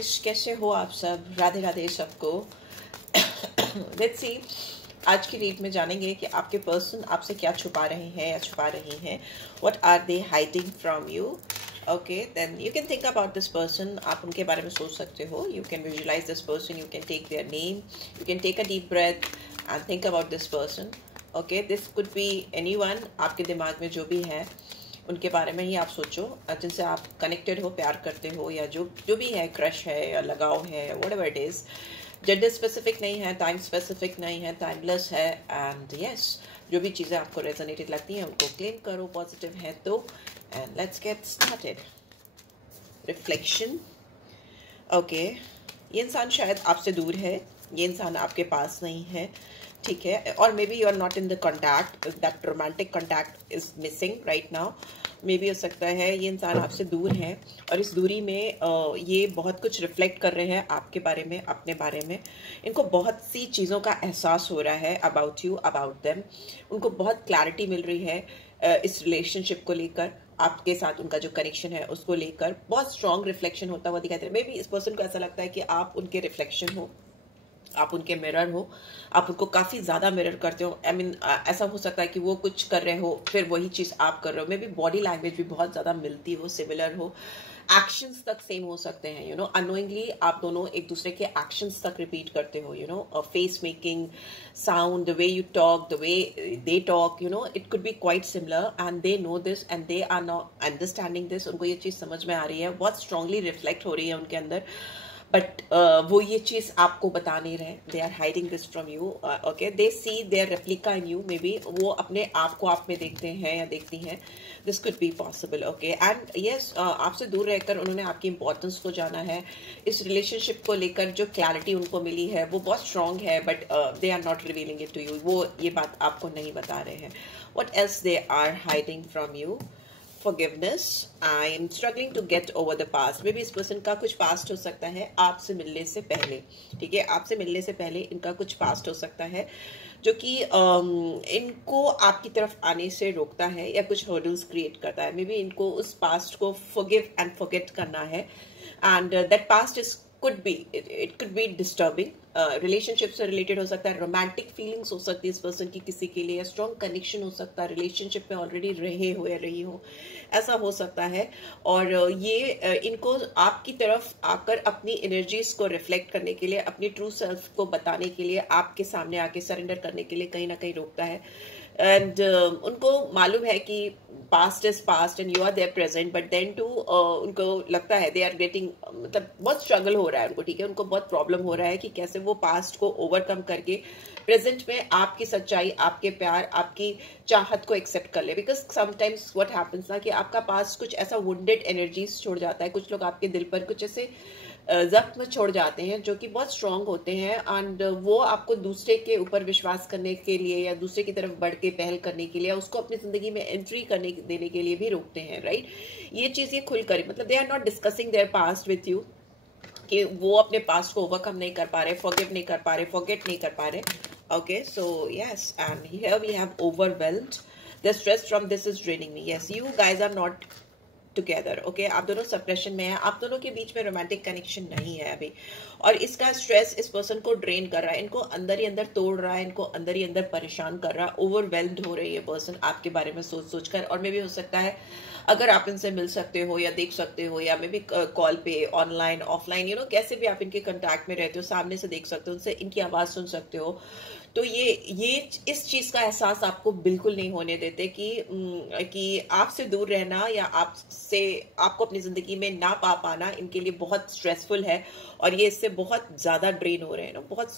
कैसे हो आप सब? राधे राधे सबको। लेट्स सी, आज की रीड में जानेंगे कि आपके पर्सन आपसे क्या छुपा रहे हैं या छुपा रही हैं. What are they hiding from you? Okay, then you can think about this person. आप उनके बारे में सोच सकते हो. You can visualise this person, you can take their name, you can take a deep breath and think about this person. Okay, this could be anyone. आपके दिमाग में जो भी है उनके बारे में ही आप सोचो, जिनसे आप कनेक्टेड हो, प्यार करते हो, या जो भी है, क्रश है या लगाव है, whatever it is. Gender specific नहीं है, टाइम स्पेसिफिक नहीं है, टाइमलेस है. एंड यस, जो भी चीज़ें आपको रेजोनेटेड लगती हैं उनको क्लेम करो, पॉजिटिव है तो. And let's get started. Reflection. Okay, ये इंसान शायद आपसे दूर है, ये इंसान आपके पास नहीं है, ठीक है. और maybe you are not in the contact, that romantic contact is missing right now. Maybe हो सकता है ये इंसान आपसे दूर है और इस दूरी में ये बहुत कुछ रिफ्लेक्ट कर रहे हैं आपके बारे में, अपने बारे में. इनको बहुत सी चीज़ों का एहसास हो रहा है अबाउट यू, अबाउट देम. उनको बहुत क्लैरिटी मिल रही है इस रिलेशनशिप को लेकर. आपके साथ उनका जो कनेक्शन है उसको लेकर बहुत स्ट्रॉन्ग रिफ्लेक्शन होता हुआ दिखाई दे रहा है. मे बी इस पर्सन को ऐसा लगता है कि आप उनके रिफ्लेक्शन हो, आप उनके मिरर हो, आप उनको काफ़ी ज़्यादा मिरर करते हो. आई मीन ऐसा हो सकता है कि वो कुछ कर रहे हो, फिर वही चीज़ आप कर रहे हो. मे बी बॉडी लैंग्वेज भी बहुत ज़्यादा मिलती हो, सिमिलर हो, एक्शंस तक सेम हो सकते हैं. यू नो, अनोइंगली आप दोनों एक दूसरे के एक्शंस तक रिपीट करते हो. You know, face making, sound, the way you talk, the way they talk, you know, it could be quite similar. And they know this and they are not understanding this. उनको ये चीज़ समझ में आ रही है, बहुत strongly reflect हो रही है उनके अंदर. बट वो ये चीज़ आपको बता नहीं रहे. They are hiding this from you. Okay, they see their replica in you. Maybe वो अपने आप को आप में देखते हैं या देखती हैं. This could be possible. Okay, and yes, आपसे दूर रहकर उन्होंने आपकी इंपॉर्टेंस को जाना है. इस रिलेशनशिप को लेकर जो क्लैरिटी उनको मिली है वो बहुत स्ट्रांग है, but they are not revealing it to you. वो ये बात आपको नहीं बता रहे हैं. What else they are hiding from you? Forgiveness. I am struggling to get over the past. Maybe इस पर्सन का कुछ पास्ट हो सकता है आपसे मिलने से पहले, ठीक है. आपसे मिलने से पहले इनका कुछ पास्ट हो सकता है जो कि इनको आपकी तरफ आने से रोकता है या कुछ हर्डल्स क्रिएट करता है. मे बी इनको उस पास्ट को forgive and forget करना है. And that past is it could be disturbing. Relationship से रिलेटेड हो सकता है, रोमांटिक फीलिंग्स हो सकती है इस पर्सन की किसी के लिए, स्ट्रॉन्ग कनेक्शन हो सकता है, रिलेशनशिप में ऑलरेडी रहे हो या रही हो, ऐसा हो सकता है. और ये इनको आपकी तरफ आकर अपनी एनर्जीज को रिफ्लेक्ट करने के लिए, अपनी ट्रू सेल्फ को बताने के लिए, आपके सामने आके सरेंडर करने के लिए कहीं ना कहीं रोकता है. एंड उनको मालूम है कि past is past and you are their present, but then too उनको लगता है दे आर गेटिंग, मतलब बहुत स्ट्रगल हो रहा है उनको, ठीक है. उनको बहुत प्रॉब्लम हो रहा है कि कैसे वो पास्ट को ओवरकम करके प्रेजेंट में आपकी सच्चाई, आपके प्यार, आपकी चाहत को एक्सेप्ट कर ले. बिकॉज समटाइम्स व्हाट हैपेंस ना कि आपका पास्ट कुछ ऐसा वुंडेड एनर्जीज छोड़ जाता है. कुछ लोग आपके दिल पर कुछ ऐसे जख्म छोड़ जाते हैं जो कि बहुत स्ट्रांग होते हैं. एंड वो आपको दूसरे के ऊपर विश्वास करने के लिए या दूसरे की तरफ बढ़ के पहल करने के लिए, उसको अपनी जिंदगी में एंट्री करने देने के लिए भी रोकते हैं, राइट. ये चीज़ ये खुल कर, मतलब they are not discussing their past with you, कि वो अपने पास्ट को ओवरकम नहीं कर पा रहे, फॉरगिव नहीं कर पा रहे, फॉरगेट नहीं कर पा रहे. Okay, so yes, and here we have overwhelmed. The stress from this is draining me. Yes, you guys are not together. Okay, आप दोनों सप्रेशन में हैं, आप दोनों के बीच में रोमांटिक कनेक्शन नहीं है अभी. और इसका स्ट्रेस इस पर्सन को ड्रेन कर रहा है, इनको अंदर ही अंदर तोड़ रहा है, इनको अंदर ही अंदर परेशान कर रहा है. ओवरवेल्म्ड हो रही है पर्सन आपके बारे में सोच सोच कर. और मे भी हो सकता है अगर आप इनसे मिल सकते हो या देख सकते हो, या मे भी कॉल पे, ऑनलाइन, ऑफलाइन, यू नो, कैसे भी आप इनके कांटेक्ट में रहते हो, सामने से देख सकते हो, उनसे इनकी आवाज़ सुन सकते हो, तो ये इस चीज़ का एहसास आपको बिल्कुल नहीं होने देते कि आपसे दूर रहना या आपको अपनी ज़िंदगी में ना पा पाना इनके लिए बहुत स्ट्रेसफुल है. और ये इससे बहुत ज़्यादा ड्रेन हो रहे हैं ना, बहुत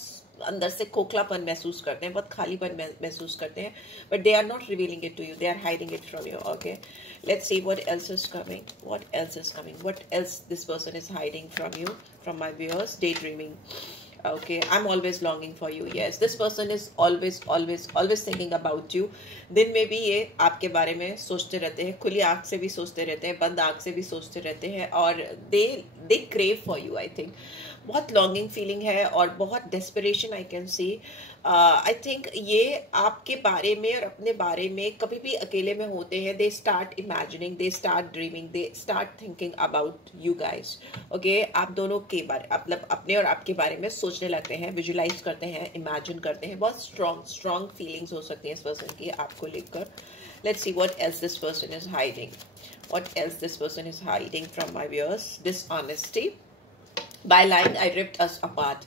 अंदर से खोखलापन महसूस करते हैं, बहुत खालीपन महसूस करते हैं. But they are not revealing it to you, they are hiding it from you. Okay, let's see what else is coming. What else is coming? What else this person is hiding from you, from my viewers? Day dreaming. Okay, I'm always longing for you. Yes, this person is always thinking about you. दिन में भी ये आपके बारे में सोचते रहते हैं, खुली आँख से भी सोचते रहते हैं, बंद आँख से भी सोचते रहते हैं. और they crave for you, I think. बहुत लॉन्गिंग फीलिंग है और बहुत desperation I can C. I think ये आपके बारे में और अपने बारे में कभी भी अकेले में होते हैं, they start imagining, they start dreaming, they start thinking about you guys. Okay, आप दोनों के बारे, मतलब अपने और आपके बारे में सोचने लगते हैं, विजुलाइज करते हैं, इमेजिन करते हैं। बहुत स्ट्रॉन्ग फीलिंग्स हो सकती हैं इस पर्सन की आपको लेकर। Let's see what else this person is hiding. What else this person is hiding from my viewers? Dishonesty. By lying, I ripped us apart.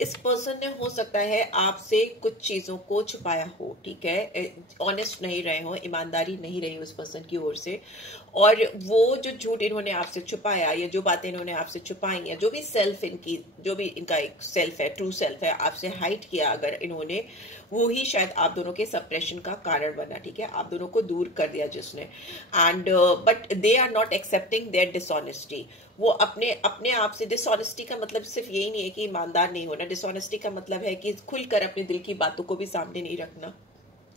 इस पर्सन ने हो सकता है आपसे कुछ चीजों को छुपाया हो, ठीक है, ऑनेस्ट नहीं रहे हो, ईमानदारी नहीं रही उस पर्सन की ओर से, और वो जो झूठ इन्होंने आपसे छुपाया या जो बातें इन्होंने आपसे छुपाई या जो भी सेल्फ इनकी, जो भी इनका एक सेल्फ है, ट्रू सेल्फ है, आपसे हाइड किया अगर इन्होंने, वो ही शायद आप दोनों के सप्रेशन का कारण बना, ठीक है, आप दोनों को दूर कर दिया जिसने। And but they are not accepting their dishonesty. वो अपने आप से, डिसऑनेस्टी का मतलब सिर्फ यही नहीं है कि ईमानदार नहीं होना, डिसऑनेस्टी का मतलब है कि खुलकर अपने दिल की बातों को भी सामने नहीं रखना,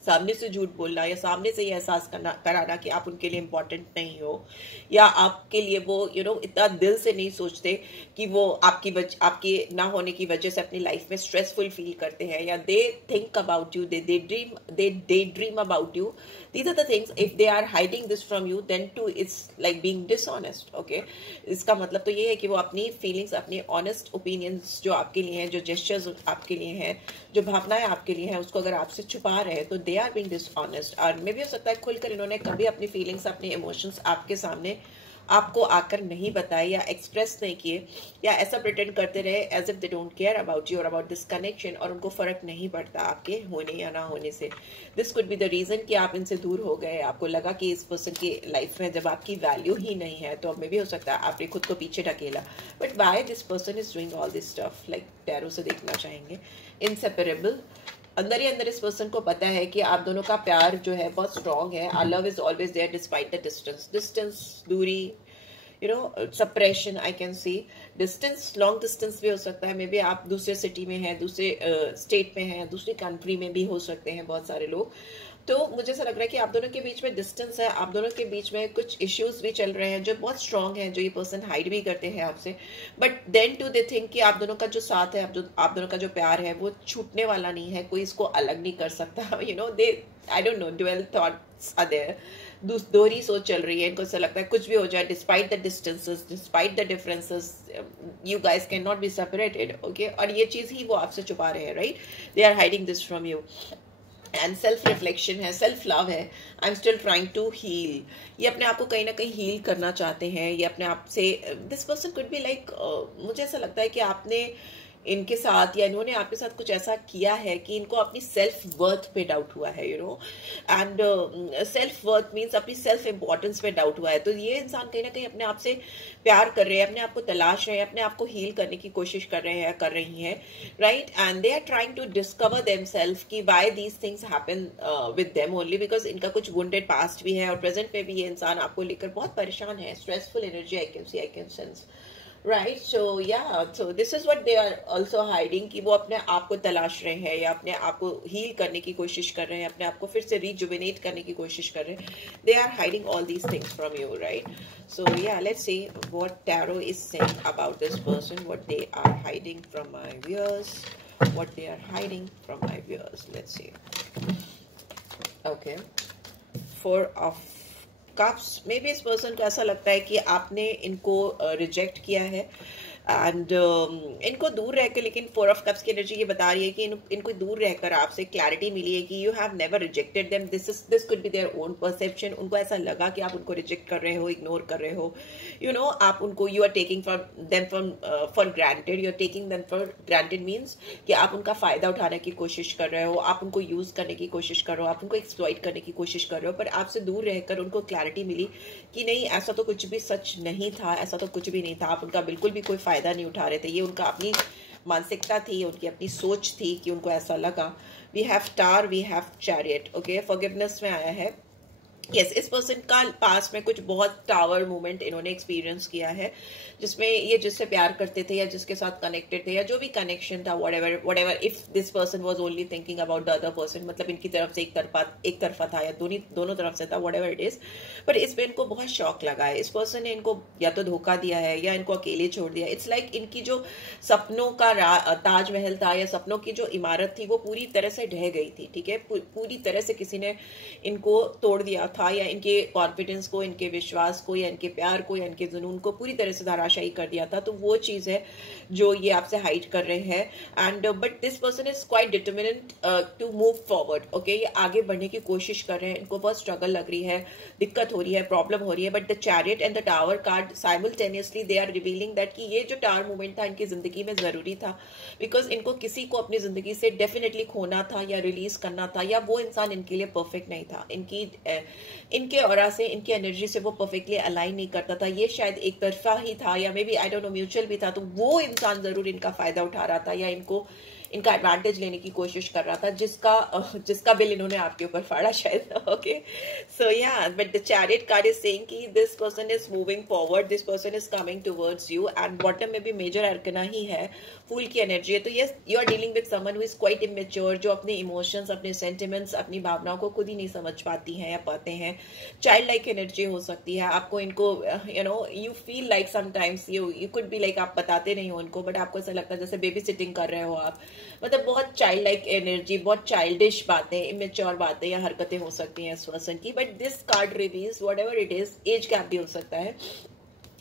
सामने से झूठ बोलना या सामने से ये एहसास कराना कि आप उनके लिए इम्पोर्टेंट नहीं हो, या आपके लिए वो इतना दिल से नहीं सोचते कि वो आपके ना होने की वजह से अपनी लाइफ में स्ट्रेसफुल फील करते हैं, या they think about you, they dream about you. These are the things. If they are hiding this from you, then too it's like being dishonest. Okay, इसका मतलब तो ये है कि वो अपनी फीलिंग्स, अपनी ऑनेस्ट ओपिनियंस जो आपके लिए हैं, जो जेस्चर्स आपके लिए हैं, जो भावनाएं आपके लिए हैं, उसको अगर आपसे छुपा रहे हैं तो दे आर बीइंग डिसऑनेस्ट। और मे भी हो सकता है खुलकर इन्होंने कभी अपनी फीलिंग्स, अपने इमोशंस आपके सामने आपको आकर नहीं बताए या एक्सप्रेस नहीं किए, या ऐसा प्रिटेंड करते रहे as if they don't care about you और अबाउट दिस कनेक्शन, और उनको फर्क नहीं पड़ता आपके होने या ना होने से। This could be the reason कि आप इनसे दूर हो गए, आपको लगा कि इस पर्सन की लाइफ में जब आपकी वैल्यू ही नहीं है तो अब में भी हो सकता है आपने खुद को पीछे ढकेला। But why this person is doing all this stuff, like tarot से देखना चाहेंगे। इनसेपरेबल, अंदर ही अंदर इस पर्सन को पता है कि आप दोनों का प्यार जो है बहुत स्ट्रांग है। Our love is always there despite the distance, दूरी, suppression. I can see distance, long distance भी हो सकता है, मे बी आप दूसरे सिटी में हैं, दूसरे स्टेट में हैं, दूसरी कंट्री में भी हो सकते हैं बहुत सारे लोग। तो मुझे ऐसा लग रहा है कि आप दोनों के बीच में डिस्टेंस है, आप दोनों के बीच में कुछ इश्यूज भी चल रहे हैं जो बहुत स्ट्रांग हैं, जो ये पर्सन हाइड भी करते हैं आपसे। But then too they think कि आप दोनों का जो साथ है, आप दोनों का जो प्यार है वो छूटने वाला नहीं है, कोई इसको अलग नहीं कर सकता। They, I don't know, dual thoughts are there, दोहरी सोच चल रही है। इनको ऐसा लगता है कुछ भी हो जाए, despite the distances, despite the differences, you guys can not be separated. Okay, और ये चीज ही वो आपसे छुपा रहे हैं, right? They are hiding this from you. And self reflection है, सेल्फ लव है, I am still trying to heal. ये अपने आप को कहीं ना कहीं हील करना चाहते हैं, ये अपने आप से, this person could be like, मुझे ऐसा लगता है कि आपने इनके साथ या इन्होंने आपके साथ कुछ ऐसा किया है कि इनको अपनी सेल्फ वर्थ पे डाउट हुआ है, एंड सेल्फ वर्थ मीन्स अपनी सेल्फ इम्पोर्टेंस पे डाउट हुआ है। तो ये इंसान कहीं ना कहीं अपने आप से प्यार कर रहे हैं, अपने आप को तलाश रहे हैं, अपने आप को हील करने की कोशिश कर रहे हैं, कर रही हैं, right? And they are trying to discover themselves कि why these things happen with them only because इनका कुछ वुंडेड पास्ट भी है, और प्रेजेंट में भी ये इंसान आपको लेकर बहुत परेशान है, stressful energy I can sense, right? So yeah, so this is what they are also hiding, कि वो अपने आप को तलाश रहे हैं या अपने आप को हील करने की कोशिश कर रहे हैं, अपने आप को फिर से रिजुविनेट करने की कोशिश कर रहे हैं। They are hiding all these things from you, right? So yeah, let's see what tarot is saying about this person, what they are hiding from my viewers, what they are hiding from my viewers. Let's see. Okay, 4 of cups. Maybe इस person को ऐसा लगता है कि आपने इनको reject किया है एंड इनको दूर रहकर, लेकिन 4 ऑफ कप्स की एनर्जी ये बता रही है कि इनको दूर रहकर आपसे क्लैरिटी मिली है कि you have never rejected them, this could be their own perception. उनको ऐसा लगा कि आप उनको रिजेक्ट कर रहे हो, इग्नोर कर रहे हो, आप उनको, you are taking for granted, you are taking them for granted means कि आप उनका फायदा उठाने की कोशिश कर रहे हो, आप उनको यूज करने की कोशिश कर रहे हो, आप उनको एक्सप्लॉइट करने की कोशिश कर रहे हो। पर आपसे दूर रहकर उनको क्लैरिटी मिली कि नहीं, ऐसा तो कुछ भी सच नहीं था, ऐसा तो कुछ भी नहीं था, आप उनका बिल्कुल भी कोई फायदा नहीं उठा रहे थे। ये उनका अपनी मानसिकता थी, उनकी अपनी सोच थी कि उनको ऐसा लगा। We have star, we have chariot. Okay, forgiveness में आया है, यस इस पर्सन का पास में कुछ बहुत टावर मूवमेंट इन्होंने एक्सपीरियंस किया है, जिसमें ये जिससे प्यार करते थे या जिसके साथ कनेक्टेड थे या जो भी कनेक्शन था, whatever if this person was only thinking about the other person, मतलब इनकी तरफ से एक तरफा था या दोनों तरफ से था, whatever इट इज, पर इसमें इनको बहुत शॉक लगा है। इस पर्सन ने इनको या तो धोखा दिया है या इनको अकेले छोड़ दिया। इट्स लाइक इनकी जो सपनों का ताजमहल था या सपनों की जो इमारत थी वो पूरी तरह से ढह गई थी, ठीक है, पूरी तरह से किसी ने इनको तोड़ दिया था, या इनके कॉन्फिडेंस को, इनके विश्वास को, या इनके प्यार को, या इनके जुनून को पूरी तरह से धराशायी कर दिया था। तो वो चीज है जो ये आपसे हाइड कर रहे हैं। And but this person is quite determinant to move forward. Okay, ये आगे बढ़ने की कोशिश कर रहे हैं, इनको बहुत स्ट्रगल लग रही है, दिक्कत हो रही है, प्रॉब्लम हो रही है, but the chariot and the tower card simultaneously they are revealing that कि ये जो टावर मूवमेंट था इनकी जिंदगी में जरूरी था, बिकॉज इनको किसी को अपनी जिंदगी से डेफिनेटली खोना था या रिलीज करना था, या वो इंसान इनके लिए परफेक्ट नहीं था, इनके ऑरा से, इनकी एनर्जी से वो परफेक्टली अलाइन नहीं करता था, ये शायद एक तरफा ही था, या maybe I don't know mutual भी था। तो वो इंसान जरूर इनका फायदा उठा रहा था या इनका एडवांटेज लेने की कोशिश कर रहा था, जिसका बिल इन्होंने आपके ऊपर फाड़ा शायद। Okay, so yeah but the chariot card is saying कि this person is moving forward, this person is coming towards you, and bottom में भी मेजर अर्कना ही है, फूल की एनर्जी है। तो yes, you are dealing with someone who is quite immature, जो अपने emotions, अपने सेंटिमेंट्स, अपनी भावनाओं को खुद ही नहीं समझ पाती हैं या पाते हैं। चाइल्ड लाइक एनर्जी हो सकती है आपको, इनको you feel like sometimes you could be like, आप बताते नहीं हो उनको, बट आपको ऐसा लगता है जैसे बेबी सिटिंग कर रहे हो आप, मतलब बहुत चाइल्ड लाइक एनर्जी, बहुत चाइल्डिश बातें, इमेच्योर बातें या हरकतें हो सकती हैं इस पर्सन की। But this card reveals whatever it is, age gap भी हो सकता है,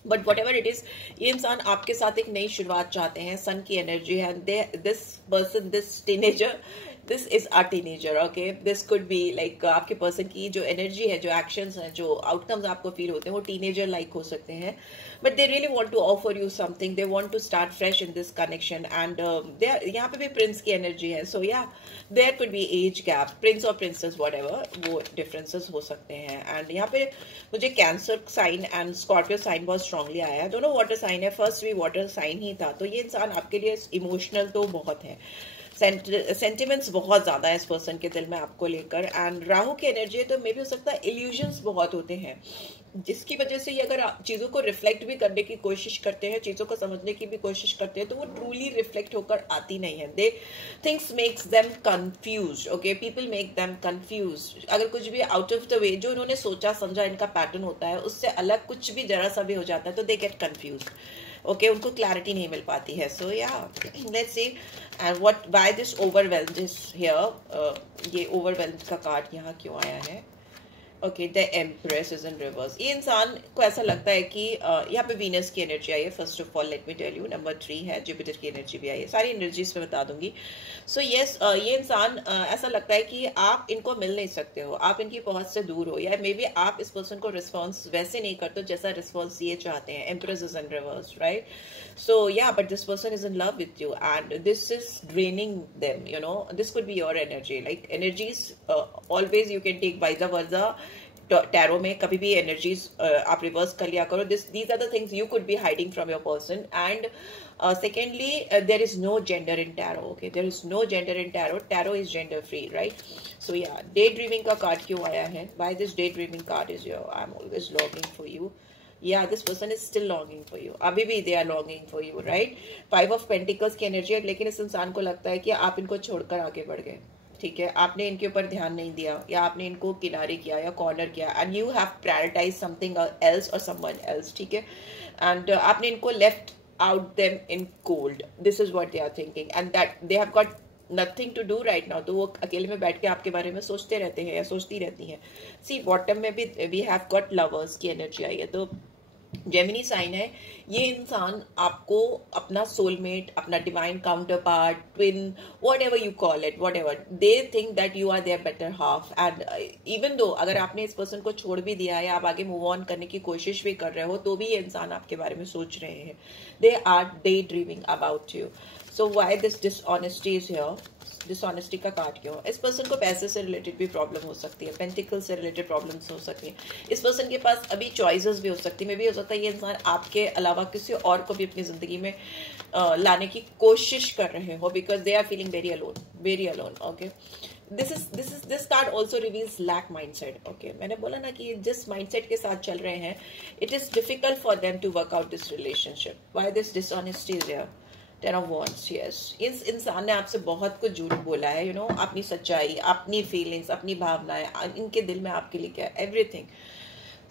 but what ever it is, ये इंसान आपके साथ एक नई शुरुआत चाहते हैं। सन की एनर्जी है, this person, this teenager, this is a teenager. Okay, this could be like आपके पर्सन की जो एनर्जी है, जो एक्शंस हैं, जो आउटकम्स आपको फील होते हैं, वो टीनेजर लाइक हो सकते हैं, but they really want to offer you something, they want to start fresh in this connection. And यहाँ पे भी प्रिंस की एनर्जी है, so yeah there could be age gap, prince और प्रिंसेस व्हाटएवर वो डिफरेंसेस हो सकते हैं। एंड यहाँ पे मुझे Cancer sign and Scorpio sign बहुत स्ट्रांगली आया है, दोनों वाटर साइन है, फर्स्ट भी वाटर साइन ही था। तो ये इंसान आपके लिए इमोशनल तो बहुत है, सेंटिमेंट्स बहुत ज्यादा है इस पर्सन के दिल में आपको लेकर। एंड राहु की एनर्जी है, तो मे भी हो सकता है इल्यूजन्स बहुत होते हैं, जिसकी वजह से ये अगर चीजों को रिफ्लेक्ट भी करने की कोशिश करते हैं, चीजों को समझने की भी कोशिश करते हैं, तो वो ट्रूली रिफ्लेक्ट होकर आती नहीं है। दे things makes them confuse. Okay, people make them confuse. अगर कुछ भी आउट ऑफ द वे जो उन्होंने सोचा समझा इनका पैटर्न होता है, उससे अलग कुछ भी जरा सा भी हो जाता है तो दे गेट कंफ्यूज। ओके, उनको क्लैरिटी नहीं मिल पाती है। So yeah let's C and what why this overwhelmed is here. ये ओवरवेल्म्ड का कार्ड यहाँ क्यों आया है? Okay, the empress is in reverse. ये इंसान को ऐसा लगता है कि यहाँ पे वीनस की एनर्जी आई है, first of all let me tell you. Number 3 है, जुपिटर की एनर्जी भी आई है, सारी एनर्जीज में बता दूंगी। सो यस, ये इंसान ऐसा लगता है कि आप इनको मिल नहीं सकते हो, आप इनकी पहुंच से दूर हो, या मे बी आप इस पर्सन को रिस्पॉन्स वैसे नहीं करते जैसा रिस्पॉन्स ये चाहते हैं। Empress is in reverse, right? So yeah but this person is in love with you and this is draining them, you know, this could be your energy. Like energies always you can take by the verge. Tarot में कभी भी energies आप reverse कर लिया करो। These are the things you could be hiding from your person. And secondly, there is no gender in tarot. Okay, there is no gender in tarot. Tarot is gender free, right? So yeah, daydreaming का card क्यों आया है? Why this daydreaming card is here? I'm always longing for you. Yeah, this person is still longing for you. अभी भी they are longing for you, right? 5 of Pentacles की energy है, लेकिन इस इंसान को लगता है कि आप इनको छोड़कर आगे बढ़ गए, ठीक है, आपने इनके ऊपर ध्यान नहीं दिया, या आपने इनको किनारे किया या कॉर्नर किया, and you have prioritise something else और समवन एल्स, ठीक है, एंड आपने इनको left out them in cold. This is what they are thinking, and that they have got nothing to do right now. तो वो अकेले में बैठ के आपके बारे में सोचते रहते हैं या सोचती रहती हैं। See, bottom में भी we have got lovers की एनर्जी आई है, तो जेमिनी साइन है। ये इंसान आपको अपना सोलमेट, अपना divine counterpart, twin, whatever you call it, whatever, they think that you are their better half. And even though अगर आपने इस पर्सन को छोड़ भी दिया है, आप आगे मूव ऑन करने की कोशिश भी कर रहे हो, तो भी ये इंसान आपके बारे में सोच रहे हैं। They are day dreaming about you. So why this dishonesty is here? Dishonesty का कार्ड क्यों? इस पर्सन को पैसे से रिलेटेड भी प्रॉब्लम हो सकती है, पेंटिकल से रिलेटेड प्रॉब्लम्स हो सकती हैं। इस पर्सन के पास अभी चॉइसेस भी हो सकती है, मे भी हो सकता है ये इंसान आपके अलावा किसी और को भी अपनी जिंदगी में लाने की कोशिश कर रहे हो, because they are feeling very alone, very alone. Okay, this card also reveals lack mindset. Okay, मैंने बोला ना कि जिस माइंडसेट के साथ चल रहे हैं, it is difficult for them to work out this relationship. Why this dishonesty is here? Ten of wands. Yes, इस इंसान ने आपसे बहुत कुछ झूठ बोला है, अपनी सच्चाई, अपनी फीलिंग्स, अपनी भावनाएं, इनके दिल में आपके लिए क्या है, एवरीथिंग.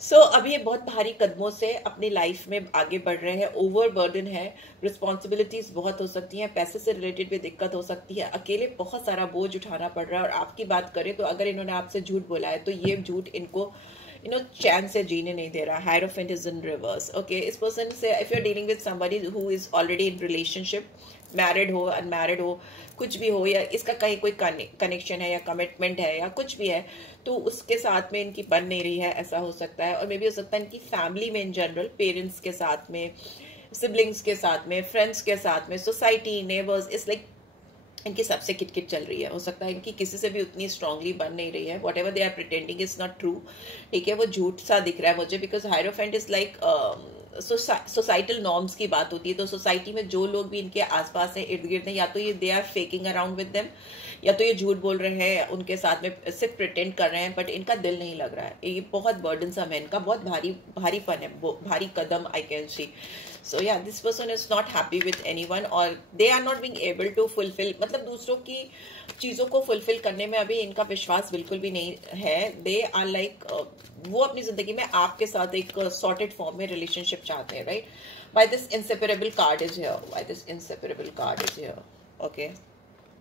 सो अब ये बहुत भारी कदमों से अपनी लाइफ में आगे बढ़ रहे हैं. ओवर बर्डन है, रिस्पॉन्सिबिलिटीज बहुत हो सकती हैं, पैसे से रिलेटेड भी दिक्कत हो सकती है, अकेले बहुत सारा बोझ उठाना पड़ रहा है. और आपकी बात करें तो अगर इन्होंने आपसे झूठ बोला है तो ये झूठ इनको चैन से जीने नहीं दे रहा. Hierophant is in reverse. Okay, इस पर्सन से if you are dealing with somebody who is already in relationship, married हो, अनमैरिड हो, कुछ भी हो, या इसका कहीं कोई कनेक्शन है या कमिटमेंट है या कुछ भी है, तो उसके साथ में इनकी बन नहीं रही है, ऐसा हो सकता है. और मे भी हो सकता है इनकी फैमिली में इन जनरल, पेरेंट्स के साथ में, सिबलिंग्स के साथ में, फ्रेंड्स के साथ में, सोसाइटी, नेबर्स, इट्स लाइक इनकी सबसे किटकिट चल रही है. हो सकता है इनकी किसी से भी उतनी स्ट्रांगली बन नहीं रही है. Whatever they are pretending is not true. ठीक है, वो झूठ सा दिख रहा है मुझे, because hierophant is like societal norms की बात होती है. तो सोसाइटी में जो लोग भी इनके आसपास हैं, इर्द गिर्द हैं, या तो ये they are faking around with them, या तो ये झूठ बोल रहे हैं उनके साथ में, सिर्फ प्रिटेंड कर रहे हैं, बट इनका दिल नहीं लग रहा है. ये बहुत बर्डनसम है, इनका बहुत भारीपन है, भारी कदम I can see. So yeah, this person is not happy with anyone, और they are not being able to fulfill, मतलब दूसरों की चीज़ों को फुलफिल करने में अभी इनका विश्वास बिल्कुल भी नहीं है. They are like वो अपनी जिंदगी में आपके साथ एक सॉर्टेड फॉर्म में रिलेशनशिप चाहते हैं, right? Why this inseparable card is here? Why this inseparable card is here? Okay,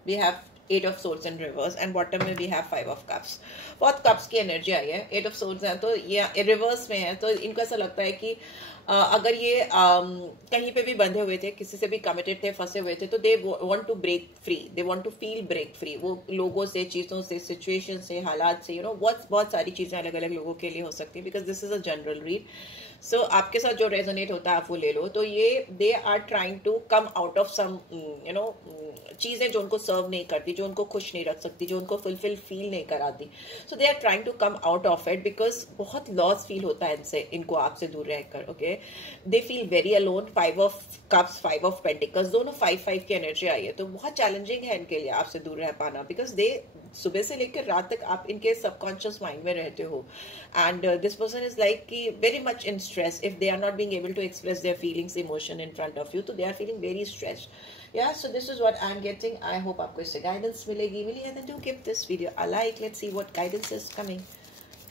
we have eight of swords in reverse, and bottom में भी है 5 ऑफ कप्स. बहुत कप्स की एनर्जी आई है. 8 ऑफ सोर्ड्स है तो ये रिवर्स में है, तो इनको ऐसा लगता है कि अगर ये कहीं पे भी बंधे हुए थे, किसी से भी कमिटेड थे, फंसे हुए थे, तो they want to break free, they want to feel break free. वो लोगों से, चीज़ों से, सिचुएशन से, हालात से, बहुत सारी चीज़ें अलग अलग लोगों के लिए हो सकती है, because this is a general read. So आपके साथ जो रेजोनेट होता है आप वो ले लो. तो ये they are trying to come out of some चीज़ें जो उनको सर्व नहीं करती, जो उनको खुश नहीं रख सकती, जो उनको फुलफिल फील नहीं कराती. So they are trying to come out of it, because बहुत लॉस फील होता है इनको आपसे दूर रहकर. Okay, they feel very alone. 5 of cups, 5 of pentacles, दोनों 5-5 की एनर्जी आई है. तो बहुत चैलेंजिंग है इनके लिए आपसे दूर रह पाना, बिकॉज दे सुबह से लेकर रात तक आप इनके सबकॉन्शियस माइंड में रहते हो. And this person is like कि very much in stress if they are not being able to express their feelings, emotion in front of you. तो they are feeling very stressed. Yeah, so this is what I'm getting. I hope आपको इससे guidance मिली है. Then do give this video a like. Let's see what guidance is coming.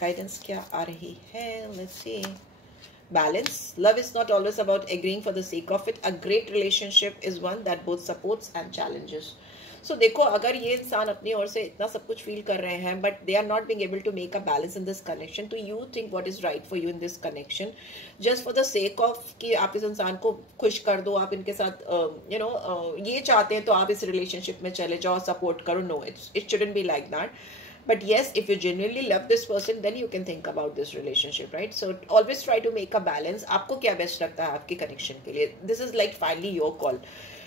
Guidance क्या आ रही है? Let's see. Balance. Love is not always about agreeing for the sake of it. A great relationship is one that both supports and challenges. So देखो, अगर ये इंसान अपनी ओर से इतना सब कुछ फील कर रहे हैं, but they are not being able to make a balance in this connection, तो you think what is right for you in this connection, just for the sake of कि आप इस इंसान को खुश कर दो, आप इनके साथ ये चाहते हैं तो आप इस रिलेशनशिप में चले जाओ, सपोर्ट करो. No, it shouldn't be like that. But yes, if you genuinely love this person, then you can think about this relationship, right? So always try to make a balance. आपको क्या best लगता है आपके connection के लिए? This is like finally your call.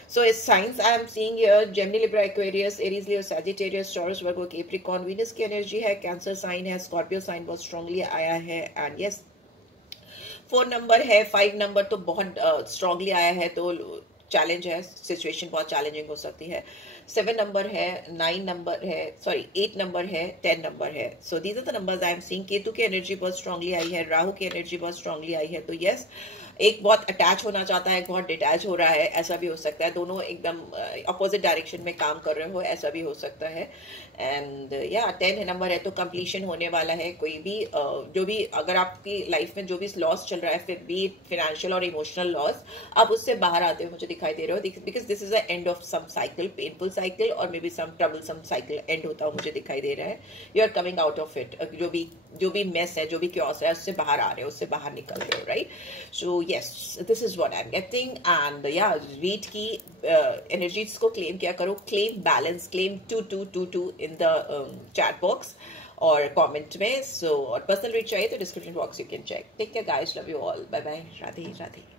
So as signs I am seeing here, Gemini, Libra, Aquarius, Aries, Leo, Sagittarius, Taurus, Virgo, Capricorn, Venus की energy है, Cancer sign है, Scorpio साइन बहुत स्ट्रांगली आया है, एंड yes 4 नंबर है, 5 number तो बहुत strongly आया है, तो चैलेंज है, सिचुएशन बहुत चैलेंजिंग हो सकती है. 7 नंबर है, 9 नंबर है, सॉरी 8 नंबर है, 10 नंबर है. So these are the numbers I am seeing. Ketu की एनर्जी बहुत स्ट्रांगली आई है, राहु की एनर्जी बहुत स्ट्रांगली आई है. तो यस, एक बहुत अटैच होना चाहता है, एक बहुत डिटैच हो रहा है, ऐसा भी हो सकता है. दोनों एकदम अपोजिट डायरेक्शन में काम कर रहे हो, ऐसा भी हो सकता है. एंड या 10 नंबर है तो कंप्लीशन होने वाला है. कोई भी जो भी अगर आपकी लाइफ में जो भी लॉस चल रहा है, फिर भी फाइनेंशियल और इमोशनल लॉस, आप उससे बाहर आते हुए मुझे दिखाई दे रहे हो, because this is the end of some cycle, painful cycle, और maybe some troublesome cycle end होता हुआ मुझे दिखाई दे रहा है. You are coming out of it. जो भी मेस है, जो भी क्योस है, उससे बाहर आ रहे हो, उससे बाहर निकल रहे हो, right? So yes, this is what I'm getting. And yeah, read की energies को claim क्या करो, claim balance, claim 2222 in the chat box और comment में. So और personal reach चाहिए तो description box you can check. Take care guys, love you all, bye bye, Radhe Radhe.